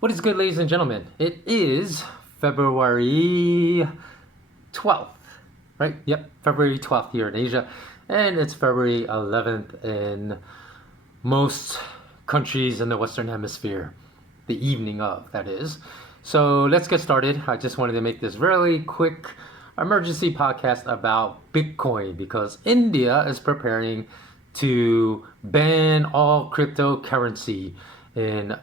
What is good, ladies and gentlemen? It is February 12th, right? Yep, February 12th here in Asia, and it's February 11th in most countries in the Western Hemisphere, the evening of, that is. So let's get started. I just wanted to make this really quick emergency podcast about Bitcoin because India is preparing to ban all cryptocurrency in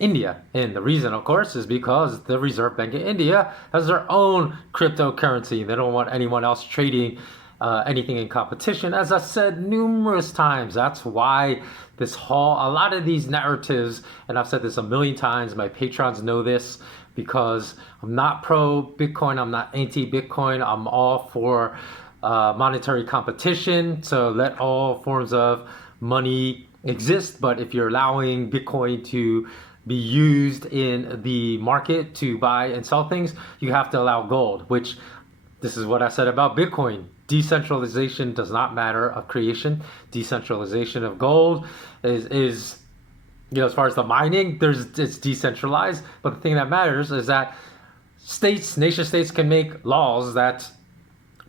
India. And the reason, of course, is because the Reserve Bank of India has their own cryptocurrency. They don't want anyone else trading anything in competition. As I said numerous times, that's why a lot of these narratives, and I've said this a million times, my patrons know this, because I'm not pro Bitcoin, I'm not anti Bitcoin, I'm all for monetary competition. So let all forms of money exist, but if you're allowing Bitcoin to be used in the market to buy and sell things, you have to allow gold, which this is what I said about Bitcoin. Decentralization does not matter of creation. Decentralization of gold is as far as the mining, it's decentralized. But the thing that matters is that nation states can make laws that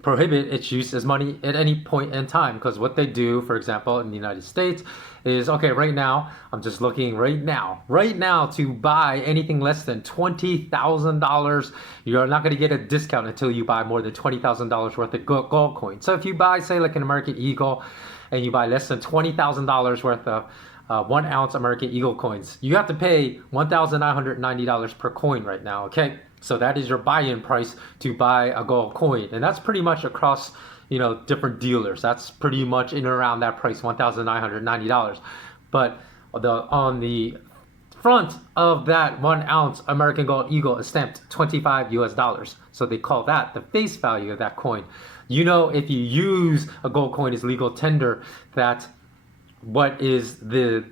prohibit its use as money at any point in time. Because what they do, for example, in the United States is, okay, right now, I'm just looking right now to buy anything less than $20,000, you're not going to get a discount until you buy more than $20,000 worth of gold coins. So if you buy, say, like an American Eagle, and you buy less than $20,000 worth of 1 ounce American Eagle coins, you have to pay $1,990 per coin right now, okay? So that is your buy-in price to buy a gold coin. And that's pretty much across, different dealers. That's pretty much in and around that price, $1,990. But on the front of that 1 ounce American Gold Eagle is stamped $25 US. So they call that the face value of that coin. If you use a gold coin as legal tender, that what is the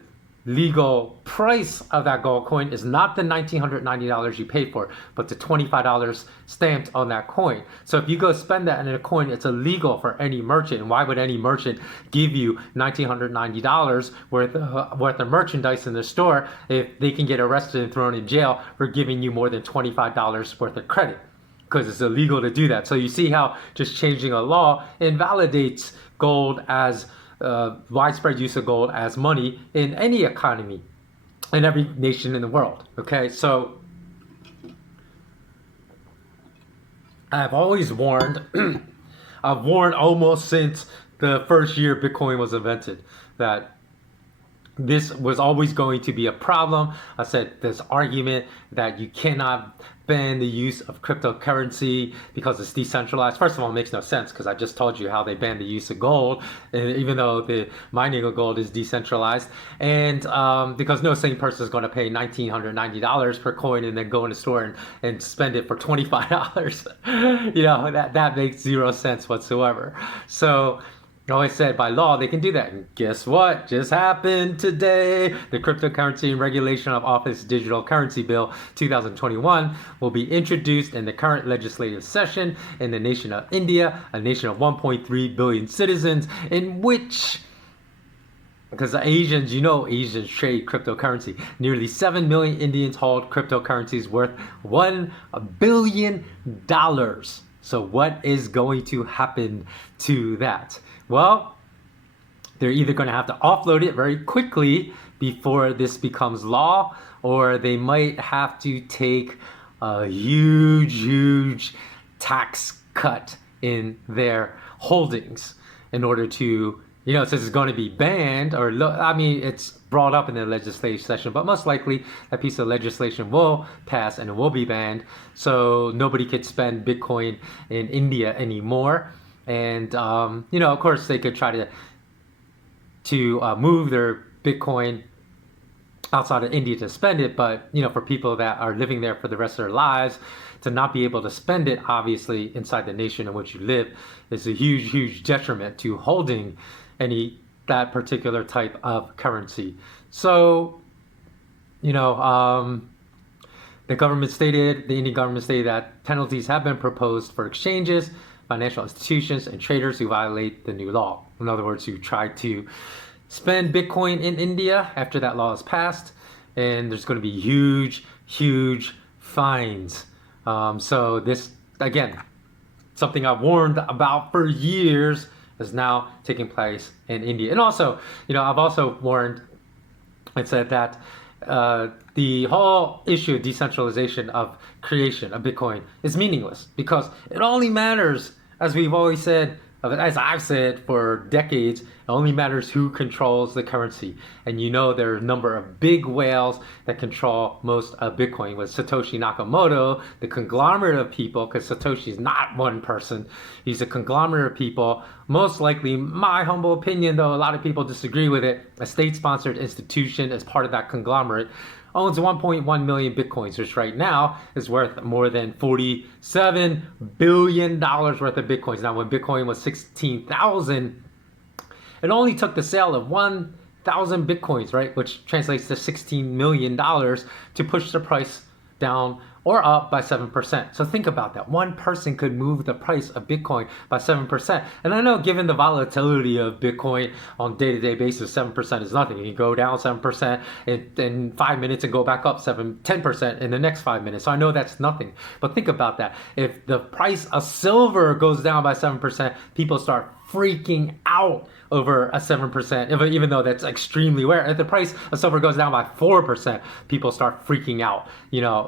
legal price of that gold coin is not the $1,990 you paid for, but the $25 stamped on that coin. So if you go spend that in a coin, it's illegal for any merchant. And why would any merchant give you $1,990 worth of merchandise in the store if they can get arrested and thrown in jail for giving you more than $25 worth of credit? Because it's illegal to do that. So you see how just changing a law invalidates gold as widespread use of gold as money in any economy in every nation in the world. Okay, so I've always warned, I've warned almost since the first year Bitcoin was invented that this was always going to be a problem. I said this argument that you cannot ban the use of cryptocurrency because it's decentralized. First of all, it makes no sense because I just told you how they banned the use of gold, and even though the mining of gold is decentralized, and because no sane person is going to pay $1,990 per coin and then go in the store and spend it for $25. that makes zero sense whatsoever. So I always said by law they can do that, and guess what just happened today? The Cryptocurrency and Regulation of Office Digital Currency Bill 2021 will be introduced in the current legislative session in the nation of India, a nation of 1.3 billion citizens, in which, because Asians trade cryptocurrency. Nearly 7 million Indians hold cryptocurrencies worth $1 billion. So what is going to happen to that? Well, they're either going to have to offload it very quickly before this becomes law, or they might have to take a huge tax cut in their holdings in order to, since it's going to be banned, it's brought up in the legislative session, but most likely that piece of legislation will pass and it will be banned. So nobody could spend Bitcoin in India anymore. And, of course, they could try to move their Bitcoin outside of India to spend it. But, for people that are living there for the rest of their lives, to not be able to spend it, obviously, inside the nation in which you live is a huge detriment to holding that particular type of currency. So, the Indian government stated that penalties have been proposed for exchanges, financial institutions, and traders who violate the new law. In other words, who try to spend Bitcoin in India after that law is passed. and there's going to be huge fines. So this, again, something I've warned about for years is now taking place in India. And also, I've also warned and said that the whole issue of decentralization of creation of Bitcoin is meaningless, because it only matters, as we've always said, as I've said for decades, it only matters who controls the currency. And there are a number of big whales that control most of Bitcoin, with Satoshi Nakamoto, the conglomerate of people, because Satoshi's not one person. He's a conglomerate of people. Most likely, my humble opinion, though a lot of people disagree with it, a state-sponsored institution as part of that conglomerate owns 1.1 million Bitcoins, which right now is worth more than $47 billion worth of Bitcoins. Now, when Bitcoin was 16,000, it only took the sale of 1,000 Bitcoins, right, which translates to $16 million, to push the price down or up by 7%. So think about that. One person could move the price of Bitcoin by 7%. And I know, given the volatility of Bitcoin on a day-to-day basis, 7% is nothing. You can go down 7% in 5 minutes and go back up 10% in the next 5 minutes. So I know that's nothing. But think about that. If the price of silver goes down by 7%, people start freaking out over a 7%, even though that's extremely rare. If the price of silver goes down by 4%, people start freaking out,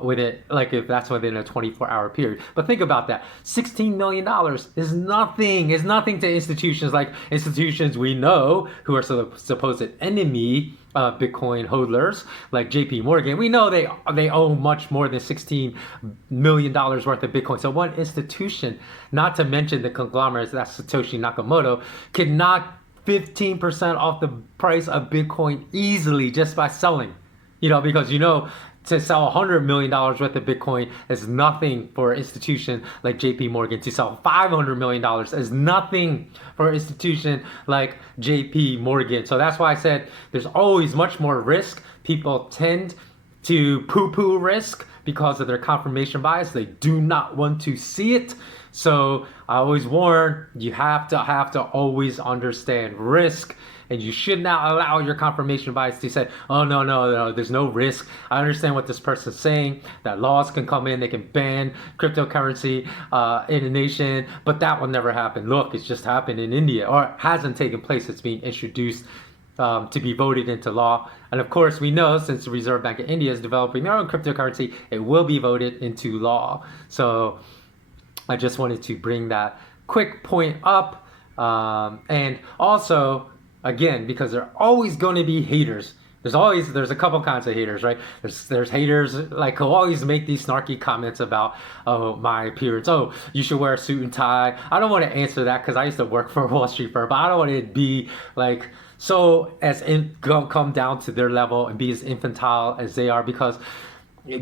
with it, like if that's within a 24-hour period. But think about that. $16 million is nothing to institutions we know, who are supposed enemy Bitcoin hodlers, like JP Morgan. We know they own much more than $16 million worth of Bitcoin. So one institution, not to mention the conglomerates, that's Satoshi Nakamoto, could knock 15% off the price of Bitcoin easily just by selling. Because to sell $100 million worth of Bitcoin is nothing for an institution like JP Morgan. To sell $500 million is nothing for an institution like JP Morgan. So that's why I said there's always much more risk. People tend to poo-poo risk because of their confirmation bias. They do not want to see it. So I always warn, you have to always understand risk. And you should not allow your confirmation bias to say, oh, no, there's no risk. I understand what this person's saying, that laws can come in, they can ban cryptocurrency in a nation, but that will never happen. Look, it's just happened in India, or hasn't taken place. It's being introduced to be voted into law. And of course, we know, since the Reserve Bank of India is developing their own cryptocurrency, it will be voted into law. So I just wanted to bring that quick point up. And also, again, because there are always going to be haters. There's a couple kinds of haters, right? There's haters like who always make these snarky comments about, oh, my appearance. Oh, you should wear a suit and tie. I don't want to answer that, because I used to work for a Wall Street firm, but I don't want to be like come down to their level and be as infantile as they are. Because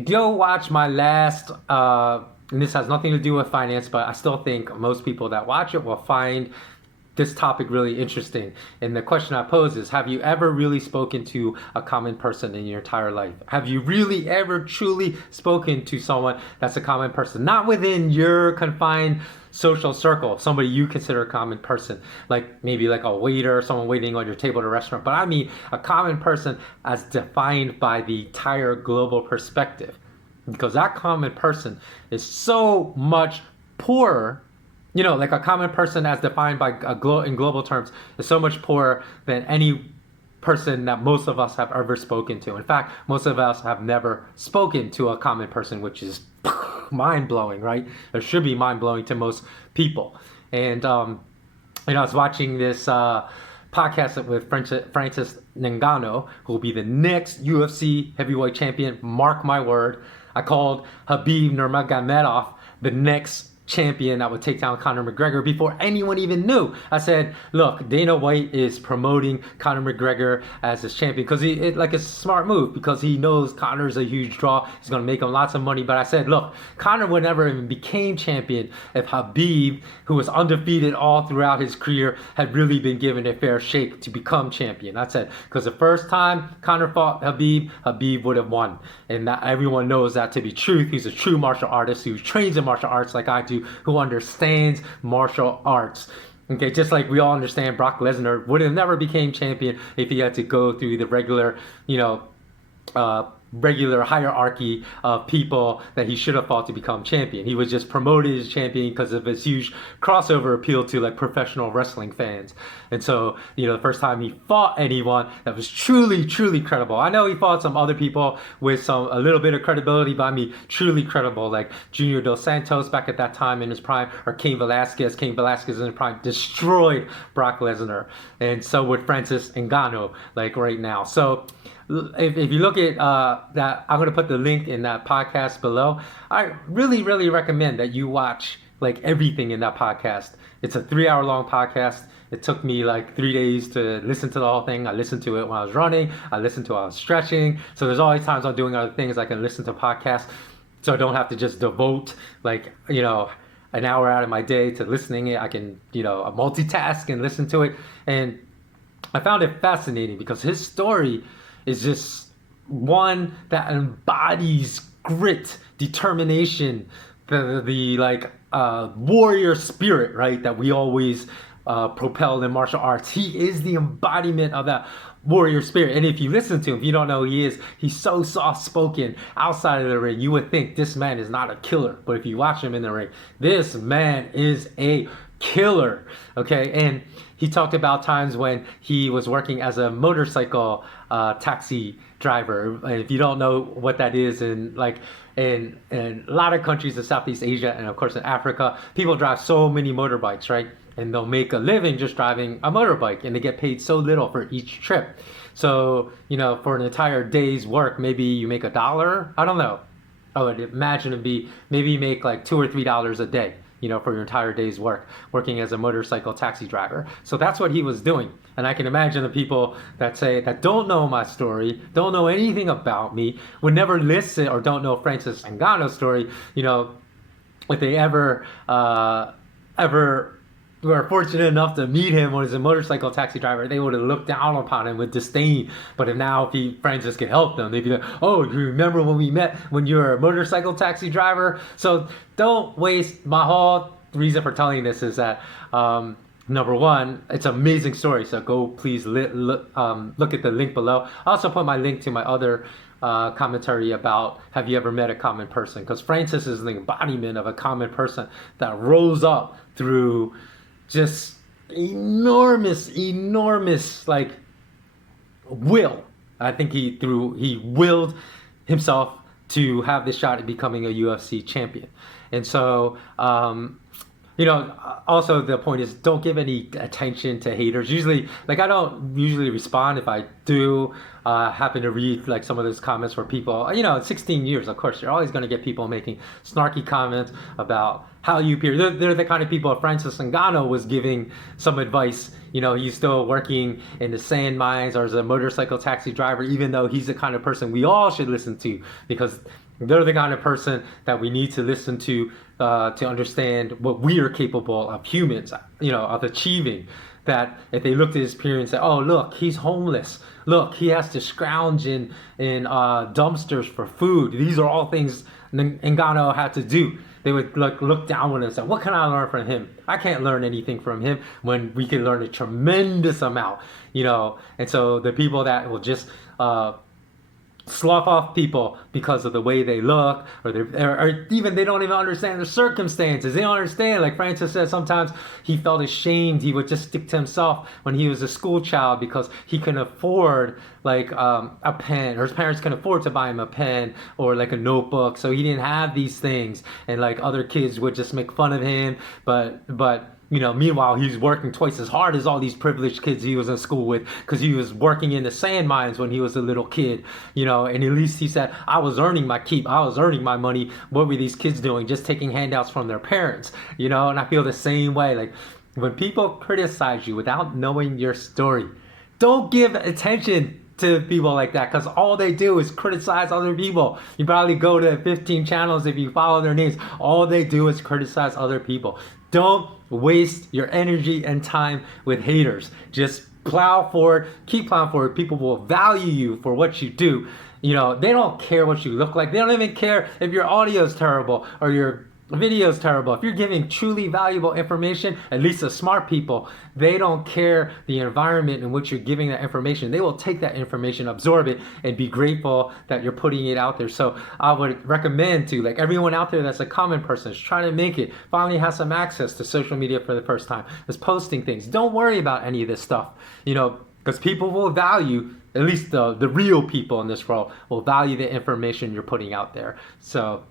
go watch my last, and this has nothing to do with finance, but I still think most people that watch it will find this topic really interesting. And the question I pose is, have you ever really spoken to a common person in your entire life? Have you really ever truly spoken to someone that's a common person? Not within your confined social circle, somebody you consider a common person, like maybe like a waiter, someone waiting on your table at a restaurant. But I mean a common person as defined by the entire global perspective. Because that common person is so much poorer. Like a common person as defined by in global terms is so much poorer than any person that most of us have ever spoken to. In fact, most of us have never spoken to a common person, which is mind-blowing, right? It should be mind-blowing to most people. And I was watching this podcast with Francis Ngannou, who will be the next UFC heavyweight champion. Mark my word. I called Khabib Nurmagomedov the next champion that would take down Conor McGregor before anyone even knew. I said, look, Dana White is promoting Conor McGregor as his champion because it's a smart move, because he knows Conor's a huge draw. He's going to make him lots of money. But I said, look, Conor would never even became champion if Khabib, who was undefeated all throughout his career, had really been given a fair shake to become champion. I said, because the first time Conor fought Khabib would have won. And that, everyone knows that to be truth. He's a true martial artist who trains in martial arts like I do, who understands martial arts. Okay, just like we all understand Brock Lesnar would have never became champion if he had to go through the regular, regular hierarchy of people that he should have fought to become champion. He was just promoted as champion because of his huge crossover appeal to like professional wrestling fans. And so, the first time he fought anyone that was truly, truly credible. I know he fought some other people with a little bit of credibility, but I mean truly credible, like Junior Dos Santos back at that time in his prime, or Cain Velasquez. Cain Velasquez in his prime destroyed Brock Lesnar, and so would Francis Ngannou, like right now. So if you look at that, I'm going to put the link in that podcast below. I really, really recommend that you watch like everything in that podcast. It's a 3-hour long podcast. It took me like 3 days to listen to the whole thing. I listened to it when I was running. I listened to it while I was stretching. So there's always times I'm doing other things I can listen to podcasts. So I don't have to just devote like, an hour out of my day to listening it. I can, multitask and listen to it. And I found it fascinating because his story is just one that embodies grit, determination, the warrior spirit, right? That we always propel in martial arts. He is the embodiment of that warrior spirit. And if you listen to him, if you don't know who he is, he's so soft-spoken outside of the ring. You would think this man is not a killer. But if you watch him in the ring, this man is a killer, okay? And he talked about times when he was working as a motorcycle taxi driver. And if you don't know what that is, in a lot of countries in Southeast Asia and of course in Africa, people drive so many motorbikes, right? And they'll make a living just driving a motorbike, and they get paid so little for each trip. So, for an entire day's work, maybe you make $1. I don't know. I would imagine it'd be maybe you make like $2 or $3 a day, for your entire day's work, working as a motorcycle taxi driver. So that's what he was doing. And I can imagine the people that don't know my story, don't know anything about me, would never listen, or don't know Francis Ngannou's story, if they ever were fortunate enough to meet him when he was a motorcycle taxi driver, they would have looked down upon him with disdain. But if Francis could help them, they'd be like, oh, do you remember when we met when you were a motorcycle taxi driver? So don't waste. My whole reason for telling this is that, number one, it's an amazing story. So go please look at the link below. I also put my link to my other commentary about have you ever met a common person? Because Francis is the embodiment of a common person that rose up through just enormous like will. I think he willed himself to have this shot at becoming a UFC champion. And so also the point is, don't give any attention to haters. Usually, I don't usually respond. If I do happen to read like some of those comments where people, in 16 years, of course, you're always going to get people making snarky comments about how you appear. They're the kind of people. Francis Ngannou was giving some advice. He's still working in the sand mines or as a motorcycle taxi driver, even though he's the kind of person we all should listen to, because they're the kind of person that we need to listen to understand what we are capable of, humans, of achieving. That if they looked at his appearance and say, oh, look, he's homeless. Look, he has to scrounge in dumpsters for food. These are all things Ngannou had to do. They would look down on him and say, what can I learn from him? I can't learn anything from him, when we can learn a tremendous amount, And so the people that will just slough off people because of the way they look, or even they don't even understand their circumstances. They don't understand. Like Francis said, sometimes he felt ashamed. He would just stick to himself when he was a school child because he couldn't afford a pen, or his parents couldn't afford to buy him a pen or like a notebook, so he didn't have these things. And like other kids would just make fun of him, but meanwhile, he's working twice as hard as all these privileged kids he was in school with, because he was working in the sand mines when he was a little kid, and at least he said, I was earning my keep. I was earning my money. What were these kids doing? Just taking handouts from their parents, and I feel the same way. Like when people criticize you without knowing your story, don't give attention to people like that, because all they do is criticize other people. You probably go to 15 channels if you follow their names. All they do is criticize other people. Don't waste your energy and time with haters. Just plow forward, keep plowing forward. People will value you for what you do. They don't care what you look like. They don't even care if your audio is terrible or your The video is terrible. If you're giving truly valuable information, at least the smart people, they don't care the environment in which you're giving that information. They will take that information, absorb it, and be grateful that you're putting it out there. So I would recommend to, like, everyone out there that's a common person, is trying to make it, finally has some access to social media for the first time, is posting things. Don't worry about any of this stuff, you know, because people will value, at least the real people in this world will value the information you're putting out there. So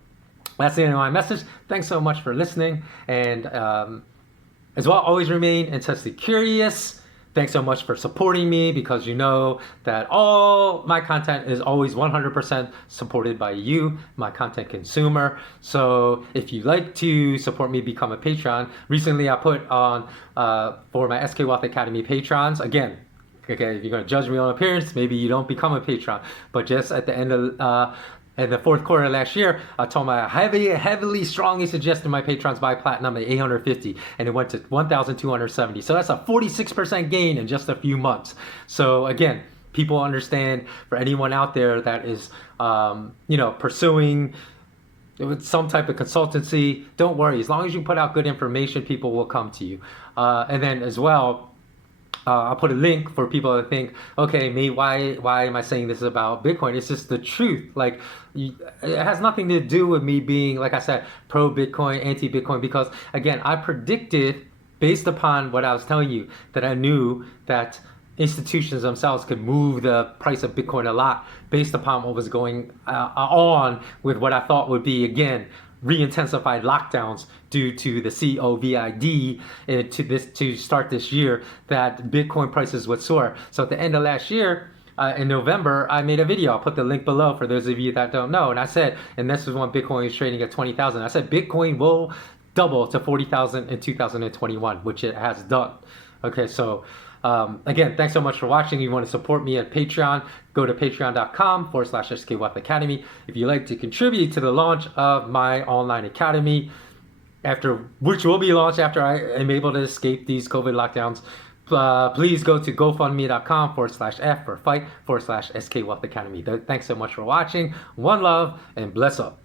that's the end of my message. Thanks so much for listening. And as well, always remain intensely curious. Thanks so much for supporting me, because you know that all my content is always 100% supported by you, my content consumer. So if you'd like to support me, become a Patreon. Recently I put on for my SK Wealth Academy patrons, again, okay, if you're going to judge me on appearance, maybe you don't become a patron. But just at the end of in the fourth quarter of last year, I told my heavily, strongly suggested my patrons buy platinum at 850, and it went to 1,270. So that's a 46% gain in just a few months. So again, people understand, for anyone out there that is, you know, pursuing with some type of consultancy, don't worry. As long as you put out good information, people will come to you. And then as well, I'll put a link for people to think, okay, why am I saying this about Bitcoin? It's just the truth. Like, it has nothing to do with me being, like I said, pro Bitcoin, anti Bitcoin, because again, I predicted, based upon what I was telling you, that I knew that institutions themselves could move the price of Bitcoin a lot based upon what was going on with what I thought would be, again, re-intensified lockdowns due to the COVID to start this year, that Bitcoin prices would soar. So at the end of last year, in November, I made a video. I'll put the link below for those of you that don't know. And I said, and this is when Bitcoin is trading at 20,000. I said Bitcoin will double to 40,000 in 2021, which it has done. Okay, so again, thanks so much for watching. If you want to support me at Patreon, go to patreon.com/SK Wealth Academy. If you'd like to contribute to the launch of my online academy, which will be launched after I am able to escape these COVID lockdowns, please go to gofundme.com/F for fight/SK Wealth Academy. Thanks so much for watching. One love and bless up.